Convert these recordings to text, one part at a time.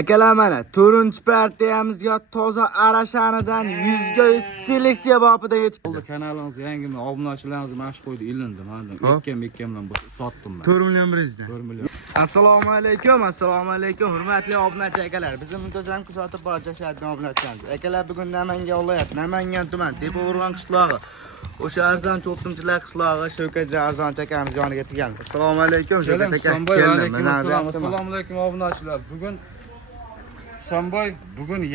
Akalar mana 4-partiyamizga toza arashanidan 100% seleksiya bobida yetib oldi. Kanalingizni yangimi, obunachilaringizni mash qo'ydi, ilindim. Mana ekkan bilan sotdim men. 4 million birizda. 4 million. Assalomu alaykum, hurmatli obunachi akalar. Bizni muntazam kuzatib borishadigan obunachilarimiz. Akalar bugun Namangan viloyat, Namangan tuman, Tepao'rg'on qishlog'i. O'sha arzon cho'qtimchilar qishlog'i Shavkat Arzon akamiz yoniga kelganmiz. Assalomu alaykum Shavkat aka. Assalomu alaykum obunachilar. Bugun Samboy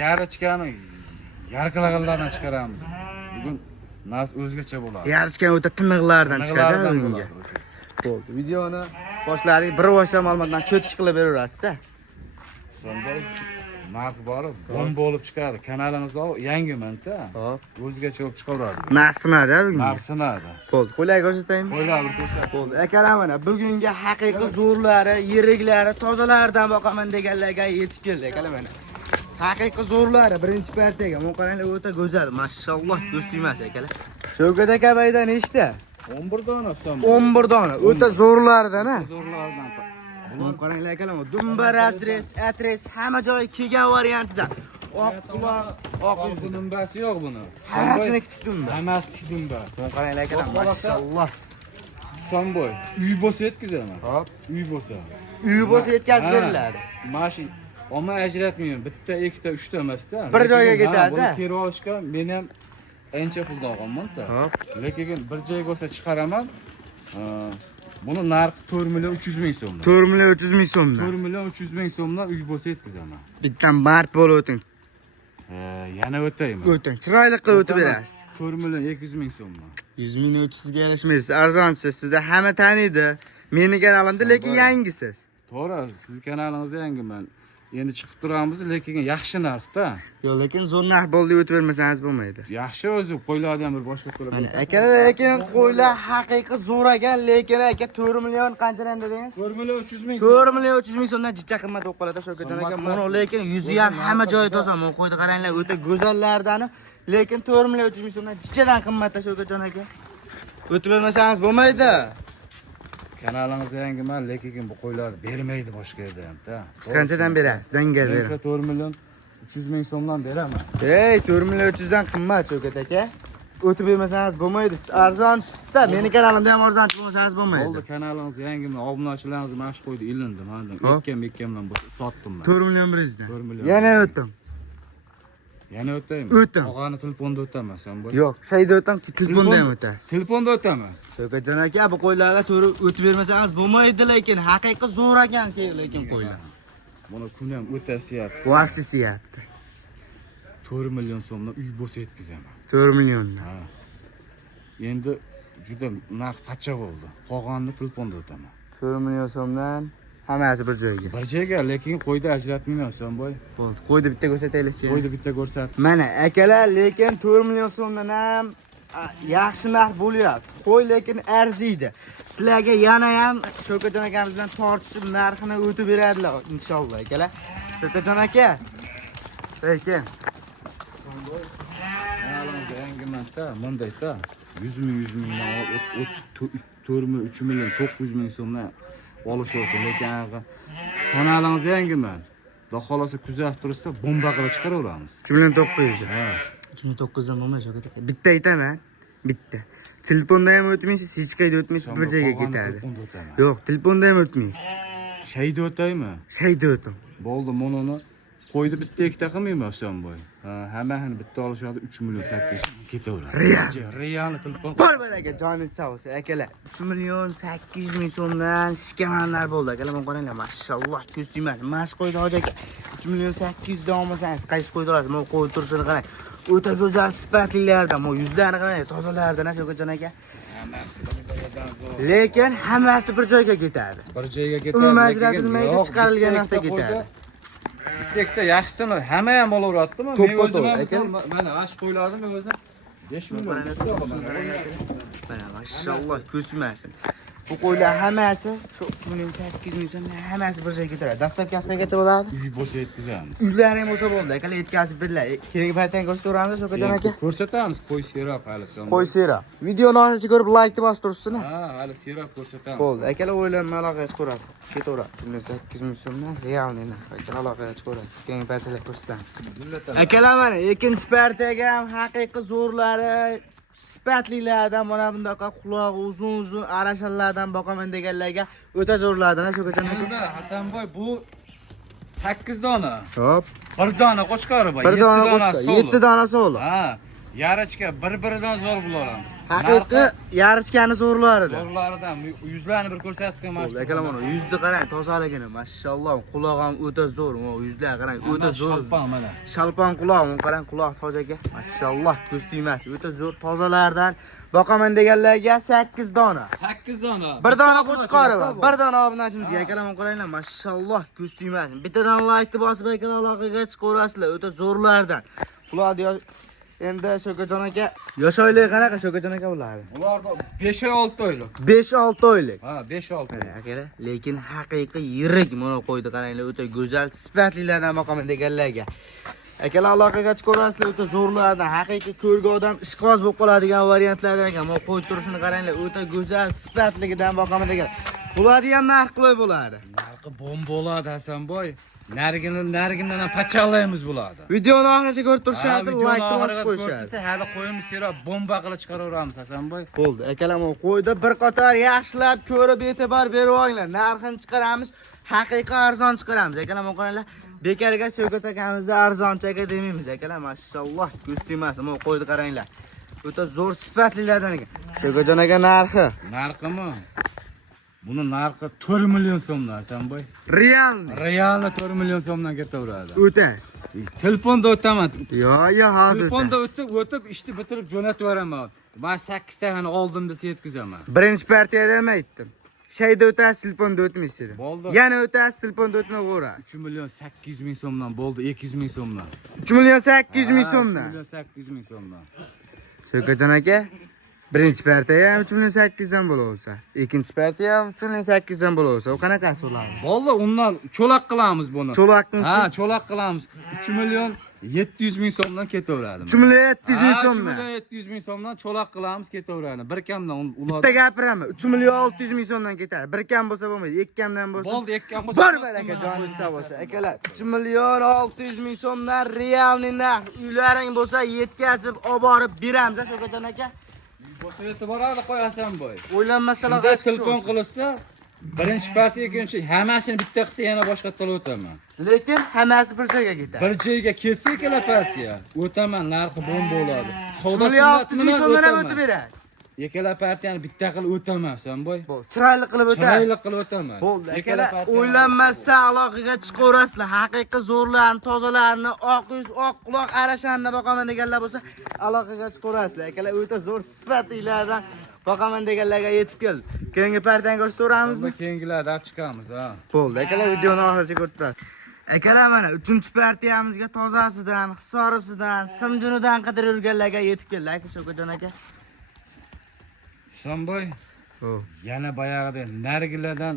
yarichkani yarqilag'anlardan chiqaramiz. Bugun nas o'zgacha bo'ladi. Yarishgan o'ta tiniqlardan chiqadi bugunga. Bo'ldi. Videoni boshladik. Bir boshqa ma'lumotdan cho'tkish qilib beraverasiz-a? Samboy narx borib, bomba bo'lib chiqadi. Kanalingizda yangi-manta. Hop. O'zgacha bo'lib chiqaveradi. Narxsinadi bugun. Narxsinadi. Bo'ldi. Qo'ylar ko'rsataymi? Qo'ylar ko'rsat. Bo'ldi. Akalar mana bugungi haqiqiy zo'rlari, yiriklari, tozalaridan boqaman deganlarga yetib keldi akalar mana. Haqiqiy zo'rlari birinchi partiyaga. Mana qaranglar o'ta go'zal, mashalloh ko'z tuymas akalar. Shavkat aka bayda nechta? 11 dona so'm. 11 dona. O'ta zo'rlardan-a. Zo'rlardan. Mana qaranglar akalar, dumba rastres, atres hamma joyi kelgan variantida. Oq quloq, oq yuz. Dumbasi yo'q buni. Hammasini kichik dumba. Hammasi kichik dumba. Mana qaranglar akalar, mashalloh. Samboy, uy bo'lsa yetkazaman. Hop. Uy bo'lsa. Uy bo'lsa yetkazib beriladi. Mashin Oma ajratmayman. Bitta, ikkita, uchta emasda. Bir joyga ketadi. Buni terib olishga men ham ancha pul olganman-da. Lekin bir joyga olsa chiqaraman. Buni narxi 4 million 300 ming so'm. 4 million 300 ming so'mdan. 4 million 300 ming so'mdan uy bo'lsa yetkazaman. Bitta mart bo'lib o'ting. Yana o'tayman. O'ting. Chiroyli qilib o'tib berasiz. 4 million 200 ming so'mdan. 100 ming 300 ga erishmaysiz. Arzonsiz. Sizda hamma taniydi. Meni kanalimda lekin yangisiz. To'g'ri, siz kanalingizda yangiman. Endi chiqib turamiz, lekin yaxshi narxda. Yo'q, lekin zo'r narx bo'ldi deb o'tib bermasangiz bo'lmaydi. Yaxshi o'zi qo'ylarni ham bir boshqa to'lab. Mana akalar, lekin qo'ylar haqiqiy zo'r ekan, lekin aka 4 million qanchadan dedingiz? 4 million 300 ming. 4 million 300 ming so'mdan jichcha qimmat bo'lib qoladi Shavkatjon aka. Mana lekin yuzi ham hamma joyi toza. Mana qo'ydi qaranglar, o'ta go'zallardan, lekin 4 million 300 ming so'mdan jichchadan qimmatda Shavkatjon aka. O'tib bermasangiz bo'lmaydi. Kanalingizda yangiman, lekin bu qo'ylar bermaydi boshqa yerda ham-da. Qanchadan berasiz? Dangal bering. 4 million 300 ming so'mdan beraman. Ey, 4 million 300 dan qimmat Shavkat aka. O'tib bermasangiz bo'lmaydi. Arzonchisiz-da, meni kanalimda ham arzonchi bo'lmasangiz bo'lmaydi. Bo'ldi, kanalingizda yangiman, obunachilaringizni mash qo'ydi, ilindim. Ekkan bilan sotdim men. 4 million birizda. 4 million. Yana o'tim. Yana o'taymi? O'tim. Og'ani telefonda o'taman sen bu. Yo'q, shayda o'tam, telefonda ham o'tasiz. Telefonda o'taman. Shavkatjon aka, bu qo'ylarga to'g'ri o'tib bermasangiz bo'lmaydi, lekin haqiqiy zo'r ekan, lekin qo'ylar. Buni kun ham o'tasiyapti. Vaqtisiyapti. 4 million so'mdan uy bo'lsa yetkazaman. 4 milliondan. Ha. Endi juda narx pacha bo'ldi. Qolganini telefonda o'taman. 4 million so'mdan hammasi bir joyga. Bir joyga, lekin qo'yda ajratmayman Samboy. Bo'ldi. Qo'ydi bitta ko'rsataylik-chi. Qo'yda bitta ko'rsat. Mana akalar, lekin 4 million so'mdan ham yaxshi narx bo'lyapti. Qo'y lekin arziydi. Sizlarga yana ham Shavkatjon akamiz bilan tortishib narxini o'tib beradilar inshaalloh akalar. Shavkatjon aka. Lekin Samboy kanalingizda yangiman-da, mundayda 100 ming 4 million 3 million 900 ming so'mdan olishyapti, lekin kanalingizda yangiman. Xudo xolasa kuzatib tursa, bomba qilib chiqaraveramiz. 3 million 900. Ha. 3900 dan bo'lmaydi Shavkat aka. Bitta aytaman, bitta. Telefonda ham o'tmaysiz, hech qayerda o'tmaysiz, bir joyga ketadi. Yo'q, telefonda ham o'tmaysiz. Shayda o'taymi? Shayda o'tim. Bo'ldi, mononi qo'ydi bitta ikkita qilmayman Samboy. Hammani bitta olishadi 3 million 800 ketaveradi. Realni telefon. Bor aka, joningiz sog' bo'lsin akalar. 3 million 800 ming so'mdan shikamanlar bo'ldi akalar. Mana qaranglar, mashalloh ko'z tuymas. Mash qo'ydi hoji aka. 3 million 800 dan olmasangiz qaysi qo'ydi olasiz? Mana qo'y turishini qarang. O'ta go'zal sifatlilardan, mana yuzlarini qarang, tozalardan Shavkatjon aka. Hammasi bir-biridan zo'r. Lekin hammasi bir joyga ketadi. Bir joyga ketadi. Umuman ajratilmaydi, chiqarilgan narxda ketadi. Bitta yaxshisini hamma ham olaveradimi? Men o'zim ham mana ash qo'ylardim men o'zim 5 million. Mana mashalloh ko'z tuymasin. Bu qo'ylar hammasi shu 3 million 800 ming so'mdan hammasi bir joyga ketaradi. Dastlabki qanchaga bo'ladi? Uy bo'lsa yetkazamiz. Uylar ham bo'lsa bo'ldi. Akalar yetkazib berlar. Keyingi paytdan ko'rsataveramiz, Shokajon aka. Ko'rsatamiz, qo'y seroq hali son. Qo'y sera. Videoni oxirigacha ko'rib like bosib turibsiz. Ha, hali seroq ko'rsatamiz. Bo'ldi. Akalar o'ylanmay aloqaga chiqarasiz. Ketaveradi. 3 million 800 ming so'mdan realniy narx. Akalar aloqaga chiqarasiz. Keyingi paytda ko'rsatamiz. Akalar mana ikkinchi partiyaga ham haqiqiy zo'rlari sifatlilardan mana bunaqa qulog'i uzun arashallardan boqaman deganlarga o'ta zo'rlardan Shokajon aka. Endi Hasanboy bu 8 dona. Hop. Bir dona qo'chqori bor. 1 dona qo'chqor, 7 dona so'li. Ha, yarachka bir-biridan zo'r bular. Haqiqiy yarishgani zo'rlari. Zo'rlaridan yuzlarni bir ko'rsatib qo'ymoqchi. Bo'ldi akalar mana yuzni qarang, tozaligini, mashalloh. Quloq ham o'ta zo'r. Mana yuzlar qarang, o'ta zo'r. Shalpon mana. Shalpon quloq, mana qarang, quloq tozaga. Mashalloh, ko'z tegmas. O'ta zo'r tozalardan boqaman deganlarga 8 dona. 8 dona. 1 dona qo'chqori va 1 dona obunachimizga akalar mana qaranglar, mashalloh, ko'z tegmas. Bittadan like bosib akalar aloqaga chiqaverasizlar. O'ta zo'rlardan. Bularni endi Shokajon aka, yosh oylik qanaqa Shokajon aka bular? Ularda 5-6 oylik. 5-6 oylik. Ha, 5-6 oylik. Akalar, lekin haqiqiy yirik mana qo'ydi qaranglar, o'ta go'zal, sifatlilardan boqaman deganlarga. Akalar aloqaga chiqaverasizlar, o'ta zo'rlardan, haqiqiy ko'rga odam ishqoz bo'lib qoladigan variantlardan ekan. Mana qo'yib turishini qaranglar, o'ta go'zal, sifatligidan boqaman degan. Bularni ham narx qilib bo'ladi. Narxi bomba bo'ladi Hasanboy. Narigindan ham pachaqlaymiz bularni. Videoni oxirigacha ko'rib turishadi, like bosib qo'yishadi. Hali qo'yimiz seroq bomba qilib chiqaraveramiz Hasanboy. Bo'ldi. Akalar mana qo'ydi bir qator yaxshilab ko'rib e'tibor berib olinglar. Narxini chiqaramiz, haqiqiy arzon chiqaramiz. Akalar mana qaranglar, bekarga Shokat akamizni arzoncha aka demaymiz. Akalar mashalloh, ko'z tegmas. Mana qo'ydi qaranglar. O'ta zo'r sifatlilardan ekan. Shokajon aka narxi. Narximi? Buni narxi 4 million so'mdan Hasanboy. Realni. Realni 4 million so'mdan ketaveradi. O'tasiz. Telefonda o'taman. Yo, hozir. Telefonda o'tib ishni bitirib jo'natib yuboraman. Men 8 tani oldim desa yetkazaman. Birinchi partiyada nima aytdim? Shayda o'tasiz, telefonda o'tmaysiz dedim. Bo'ldi. Yana o'tasiz, telefonda o'tmayverasiz. 3 million 800 ming so'mdan bo'ldi, 200 ming so'mdan. 3 million 800 ming 3 so'mdan. million 800 ming so'mdan. Shokajon aka, birinchi partiya ham 3 million 800 dan bo'laversa, ikkinchi partiya ham 3 million 800 dan bo'laversa, u qanaqasi bo'ladi? Bo'ldi, undan cho'laq qilamiz buni. Cho'laqni Ha, cho'laq qilamiz. 3 million 700 ming so'mdan ketaveradi. 3 million 700 ming 3 so'mdan. million 700 ming so'mdan cho'laq qilamiz, ketaveradi. Bir kamdan ular. Bitta gapiraman, 3 million 600 ming so'mdan ketadi. Bir kam bo'lsa bo'lmaydi, ikki kamdan bo'lsa. Bo'ldi, ikki kam bo'lsa. Bir baraka joningiz sog' bo'lsa. Akalar, 3 million 600 ming so'mdan realniy narx. Uylaring bo'lsa yetkazib olib borib beramiz, Shokajon aka. Bo'lsa yetib boradi qo'y Hasanboy. O'ylanmasalar Shunda telefon qilsa, birinchi partiya ikkinchi hammasini bitta qilsa yana boshqa qilib o'taman. Lekin hammasi bir joyga ketadi. Bir joyga ketsa ikkala partiya o'taman, narxi bomba bo'ladi. 3 million 600 ming so'mdan ham o'tib berasiz. Ikkala partiyani bitta qilib o'taman Hasanboy. Bo'ldi, chiroyli qilib o'tasiz. Chiroyli qilib o'taman. Bo'ldi, akalar, o'ylanmasdan aloqaga chiqaverasizlar. Haqiqiy zo'rlarni, tozalarni, oq yuz, oq quloq arashanni boqaman deganlar bo'lsa, aloqaga chiqaverasizlar. Akalar, o'ta zo'r sifatlilardan boqaman deganlarga yetib keldi. Keyingi partiyani ko'rsataveramizmi? Keyingilarda olib chiqamiz, ha. Bo'ldi, akalar, videoni oxirigacha ko'rib turasiz. Akalar, mana 3-partiyamizga tozasidan, hisorisidan, simjunidan qidirib yurganlarga yetib keldi, aka Shokajon aka. Hasanboy, yana boyag'ida narigilardan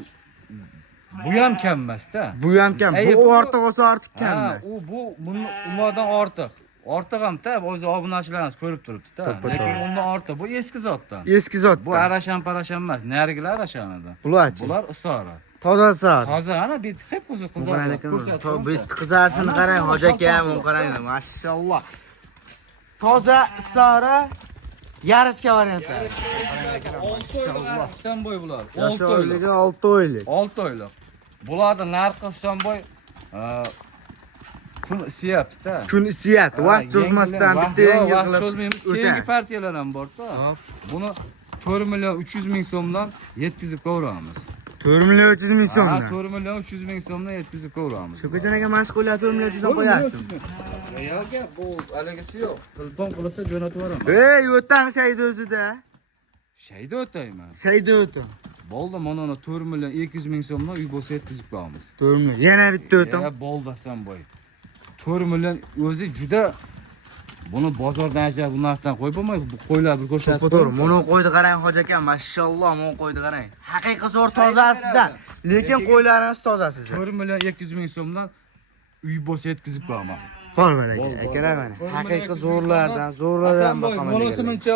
bu ham kam emas-da. Bu ham kam. Bu ortiq bo'lsa ortiq kam emas. Ulardan ortiq. Ortiq ham-da, o'zi obunachilarimiz ko'rib turibdi-da. Lekin undan ortiq. Bu eski zotdan. Eski zotdan. Bu arashan-parashan emas, narigilar arashanida. Bularchi? Bular isora. Toza sar. Toza, ana bitta qip qizardi. Bit qizarishini qarang, hoji aka ham qaranglar, mashalloh. Toza sara yarishga variantlar. Maşallah. Hasanboy bular. 6 oylik, 6 oylik. 6 oylik. Bularning narxi Hasanboy kun isiyapti-da. Kun isiyapti. Vaqt cho'zmasdan bitta yangi vaqt qilib cho'zmaymiz. Keyingi partiyalar ham bor-da. Buni 4 million 300 ming so'mdan yetkazib ko'ramiz. 4 million 300 ming so'mdan. 4 million 300 ming so'mdan yetkazib ko'ramiz. Shokajon aka mashg'uliyat 4 million 300 dan qo'yarsiz. Yo'q, bu alegisi yo'q. Telefon qilsa jo'natib yuboraman. Ey, o'tan shayda o'zida. Shayda o'tayman. Shayda o'tan. Bo'ldi, mana 4 million 200 ming so'mdan uy bo'lsa yetkazib qo'yamiz. 4 million. Yana bitta o'tan. Bo'ldi Hasanboy. 4 million o'zi juda Buni bozordan ajrab bu narsadan qo'yib bo'lmaydi. Bu qo'ylar bir ko'rsatib To'g'ri, buni qo'ydi qarang hoji aka, mashalloh, buni qo'ydi qarang. Haqiqiy zo'r tozasidan, lekin qo'ylaringiz tozasiz. 1 million 200 ming so'mdan uy bo'lsa yetkazib qo'yaman. Bor aka, akalar mana. Haqiqiy zo'rlardan boqaman.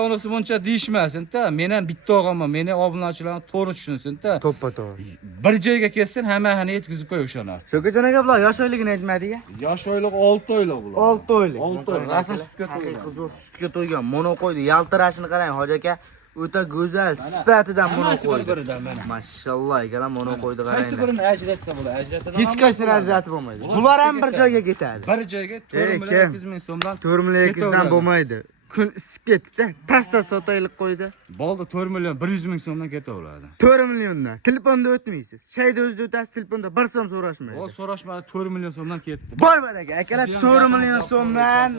Unisi buncha deyishmasin-da. Men ham bitta o'g'aman, meni obunachilarni to'g'ri tushunsin-da. To'ppa-to'g'ri. Bir joyga kelsin, hammasini yetkazib qo'y o'shani. Sho'kajon aka, bular yosh oyligini aytmadi-ya. Yosh oylik 6 oylik bular. 6 oylik. 6 oylik. Rasm sutga to'ygan. Haqiqiy zo'r sutga to'ygan. Mono qo'ydi, yaltirashini qarang hoji aka. O'ta go'zal, sifatidan mono qo'ydi. Mashalloh, akalar mono qo'ydi qarang. Qaysi birini ajratsa bo'ladi? Ajratadi. Hech qaysini ajratib bo'lmaydi. Bular ham bir joyga ketadi. Bir joyga 4 million 200 ming so'mdan 4 million 200 dan bo'lmaydi. Kun isib ketdi-da. Tasta sotaylik qo'ydi. Bo'ldi 4 million 100 ming so'mdan ketaveradi. 4 milliondan. Telefonda o'tmaysiz. Shayda o'zida o'tasiz, telefonda bir so'm so'rashmaydi. O so'rashmadi 4 million so'mdan ketdi. Bor aka, akalar 4 million so'mdan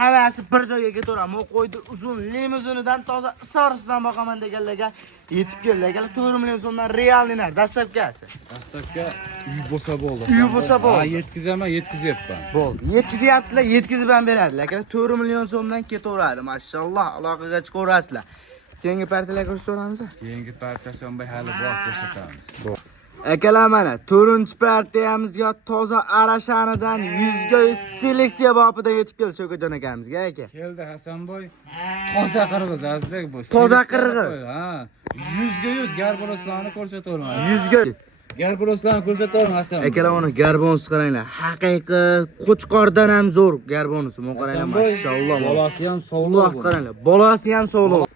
havasi bir joyga ketaveradi. Mo qo'ydi uzun limuzinidan toza isorisidan boqaman deganlarga yetib keldi. Akalar 4 million so'mdan realnilar dastlabkasi. Dastlabki uy bo'lsa bo'ldi. Uy bo'lsa bo'ldi. Ha, yetkizaman, yetkizyapman. Bo'ldi. Yetkizyaptilar, yetkizib ham beradilar. Akalar 4 million so'mdan ketaveradi. Mashalloh, aloqaga chiqaverasizlar. Keyingi partiyalarga ko'rsatamiz. Keyingi partiyasi ham hali bor ko'rsatamiz. Akalar mana 4-chi partiyamizga toza arashanidan 100 ga 100 seleksiya bobida yetib keldi Sho'kajon akamizga aka. Keldi Hasanboy. Toza qirg'iz Azizbek bu. Toza qirg'iz. Ha, 100 ga 100 garboloslarni ko'rsataman. 100 ga garboloslarni ko'rsataman Hasanboy. akalar mana garbonus qaranglar. Haqiqiy qo'chqordan ham zo'r garbonus. Mo qaranglar mashalloh. Bolasi ham sog'lom. Qaranglar. Bolasi ham sog'lom.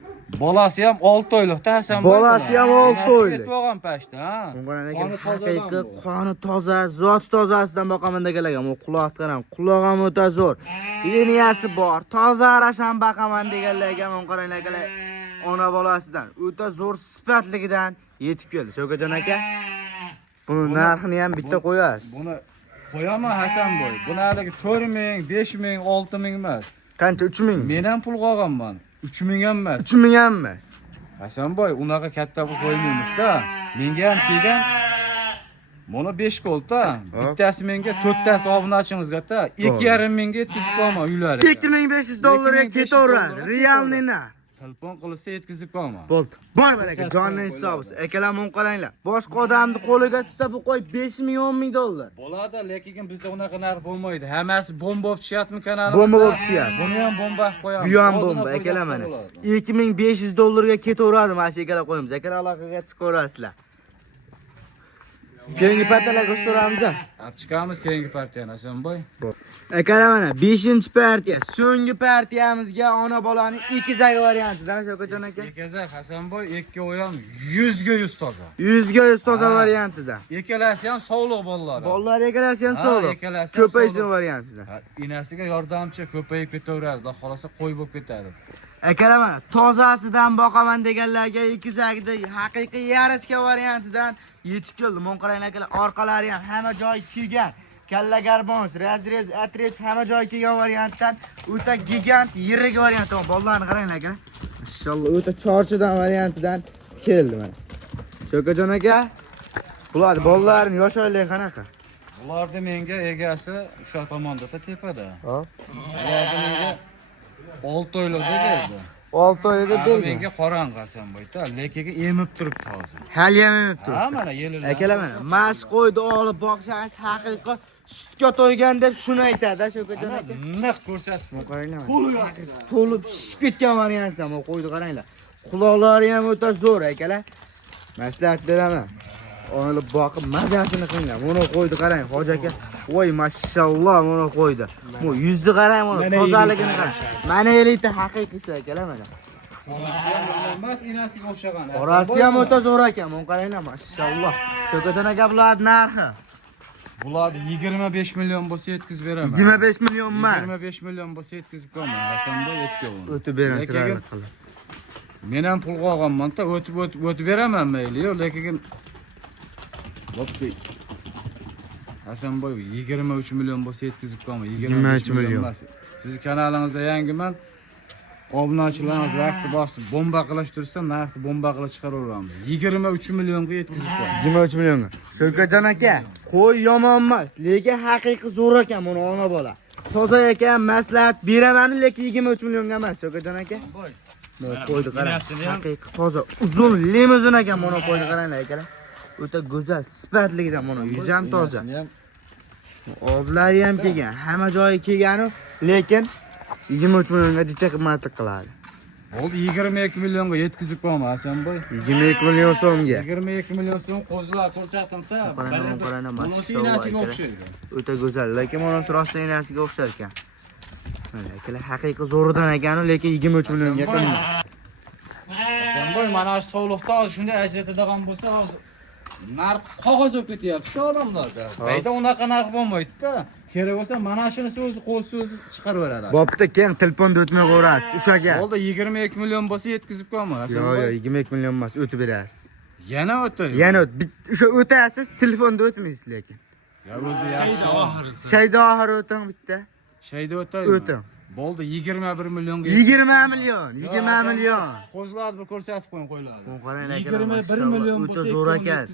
Bolasi ham 6 oylikda Hasanboy. Bolasi ham 6 oylik. Ketgan pashta, ha. Haqiqiy qoni toza, zoti tozasidan boqaman deganlarga, mo quloq qarang, quloq ham o'ta zo'r. Liniyasi bor, toza arashan boqaman deganlarga, mo qaranglar akalar, ona bolasidan o'ta zo'r sifatligidan yetib keldi. Sho'kajon aka, buni narxini ham bitta qo'yasiz. Buni qo'yaman Hasanboy. Buni haligi 4 ming, 5 ming, 6 ming emas. Qancha 3 ming? Men ham pul qolganman. 3 ming ham emas. 3 ming ham emas. Hasanboy, unaqa katta pul qo'ymaymiz-da. Menga ham kelgan mana 5 qo'lda. Bittasi menga, 4tasi obunachingizga-da 2,5 mingga yetkazib qo'yaman uylariga. 2500 dollarga ketaveradi. Realnina. Telefon qilsa yetkazib qo'yaman. Bo'ldi. Bor aka, jonning hisobi. Akalar mun qaranglar. Boshqa odamni qo'liga tushsa bu qo'y 5 ming 10 ming dollar. Bo'ladi, lekin bizda unaqa narx bo'lmaydi. Hammasi bomba bo'lib tushyapti kanalda. Bomba bo'lib tushyapti. Buni ham bomba qilib qo'yamiz. Bu ham bomba akalar mana. 2500 dollarga ketaveradi mana shu akalar qo'yamiz. Akalar aloqaga chiqaverasizlar. Keyingi partiyalarga ko'rsatamiz. Chiqamiz keyingi partiyani Hasanboy. Akalar mana 5-partiya. So'nggi partiyamizga ona bolaning ikizak variantidan Sho'kajon aka. Ikizak Hasanboy, ikkovi ham 100 ga 100 toza. 100 ga 100 toza variantidan. Ikkalasi ham sog'liq bolalar. Bolalar ikkalasi ham sog'liq. Ko'paysin variantidan. Inasiga yordamchi ko'payib ketaveradi, xudo xolasa qo'y bo'lib ketadi. Akalar mana tozasidan boqaman deganlarga ikizakda haqiqiy yarachka variantidan yetib keldi. Mon qaranglar akalar, orqalari ham hamma joy kiygan. Kalla garbons, razrez, atres hamma joy kiygan variantdan o'ta gigant, yirik variant. Bolalarni qaranglar akalar. Mashalloh, o'ta chorchidan variantidan keldi mana. Sho'kajon aka, bular bolalarning yosh oyligi qanaqa? Bularni menga egasi o'sha tomonda tepada. Hop. Bularni menga 6 oylikda berdi. 6 oyda berdi. Menga qorong'i Hasanboy-da, lekiga emib turibdi hozir. Hali ham emib turibdi. Ha, mana yelilar. Akalar mana mashq qo'ydi, olib boqsangiz haqiqiy sutga to'ygan deb shuni aytadi, Sho'kajon aka. Naq ko'rsatib qaranglar. To'lib shishib ketgan variantdan qo'ydi, qaranglar. Quloqlari ham o'ta zo'r akalar. Maslahat beraman. Olib boqib mazasini qilinglar. Buni qo'ydi, qarang, hoji aka. Voy mashalloh, buni qo'ydi. Bu yuzni qarang, buni tozaligini qarang. Mana elita haqiqiysi akalar mana. Mas inasiga o'xshagan. Qorasi ham o'ta zo'r ekan, buni qaranglar, mashalloh. Sho'kajon aka bular narxi. Bular 25 million bo'lsa yetkazib beraman. 25 million emas. 25 million bo'lsa yetkazib qo'yaman. Hasanboy yetkazib. O'tib berasizlar. Men ham pul qolganman-da, o'tib beraman mayli-yu, lekin bo'pti. Hasanboy 23 million bo'lsa yetkazib qo'yaman. 23 million emas. Sizni kanalingizda yangiman. Obunachilarimiz vaqti bosib bomba qilish tursa, narxni bomba qilib chiqaraveramiz. 23 millionga yetkazib qo'yaman. 23 millionga. Sho'kajon aka, qo'y yomon emas, lekin haqiqiy zo'r ekan buni ona bola. toza ekan, maslahat beraman, lekin 23 millionga emas, Shokajon aka. Boy. Mana qo'ydi qarang. Haqiqiy toza, uzun limuzin ekan, mana qo'ydi qaranglar akalar. O'ta go'zal, sifatligidan mana yuzi ham toza. Oblari ham kelgan, hamma joyi kelgan, lekin 23 millionga jicha qimmatlik qiladi. Oldi 22 millionga yetkazib qo'yma Hasanboy. 22 million so'mga. 22 million so'm qo'zilar ko'rsatimda. Qarang, Monosiynasiga o'xshaydi. O'ta go'zal, lekin monosi rostlaynasiga o'xshar ekan. Mana akalar haqiqiy zo'ridan ekan, lekin 23 millionga qimmat. Hasanboy mana shu sovliqda hozir shunday ajratadigan bo'lsa, hozir narx qog'oz bo'lib ketyapti shu odamlarda. Bayda unaqa narx bo'lmaydi-da. Kerak bo'lsa mana shunisi o'zi qo'z so'zi chiqarib beradi. Bo'pti, keyin telefonda o'tmay qo'yasiz. O'shaga. Oldi 22 million bo'lsa yetkazib qo'yma Hasanboy. Yo'q, 22 million emas, o'tib berasiz. Yana o'tay. Yana o'sha o'tasiz, telefonda o'tmaysiz lekin. Ya o'zi yaxshi. Shayda oxiri o'ting bitta. Shayda o'tay. O'ting. Bo'ldi 21 millionga. 20 million, 20 million. Qo'zlarni bir ko'rsatib qo'ying qo'ylarni. Qarang aka, 21 million o'ta bo'lsa zo'r ekan.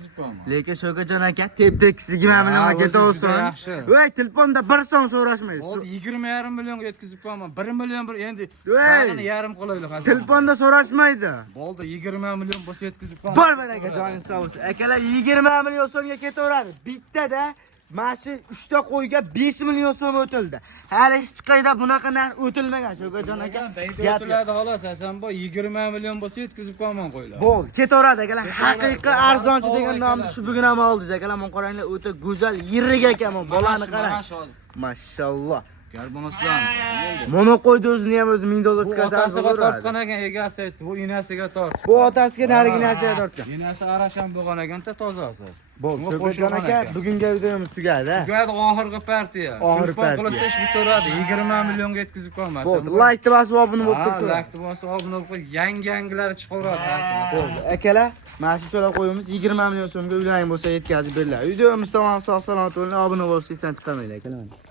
Lekin Shokajon aka tep-tekis 20 millionga ketaversin. Voy, telefonda 1 so'm so'rashmaysiz. Oldi 20,5 millionga yetkazib qo'yaman. 1 million bir endi Voy, yarim qilaylik hozir. telefonda so'rashmaydi. Bo'ldi 20 million bo'lsa yetkazib qo'yaman. Bor aka, joningiz sog' bo'lsin. Akalar 20 million so'mga ketaveradi. Bittada mana shu 3 ta qo'yga 5 million so'm o'tildi. Hali hech qayda bunaqa narx o'tilmagan Shokajon aka. O'tiladi xolos Hasanboy 20 million bo'lsa yetkazib qo'yaman qo'ylar. Bo'ldi, ketaveradi akalar. Haqiqiy arzonchi degan nomni shu bugun ham oldingiz akalar. Men qaranglar, o'ta go'zal, yirik ekan bu. Bolani qarang. Mashalloh. Garbonaslan. Mono qo'ydi o'zini ham o'zi 1000 dollar Bu chiqarsa otasiga tortgan ekan, egasi aytdi, bu inasiga tortdi. Bu otasiga nariginasiga tortgan. Inasi arasham bo'lgan ekan-da tozasi. Bo'ldi, Shokajon aka, bugungi videomiz tugadi. Tugadi oxirgi partiya. Oxirgi partiya. Qilsa ish bitaradi. 20 millionga yetkazib qo'ymasin. Bo'ldi, like bosib obuna bo'lib tursin. Like bosib obuna bo'lib, yangilari chiqaveradi. Bo'ldi, akalar, mana shu cho'la qo'yimiz 20 million so'mga uylaring bo'lsa yetkazib beriladi. Videomiz tamom sog' salomat bo'ling, obuna bo'lishni esdan chiqarmanglar akalar.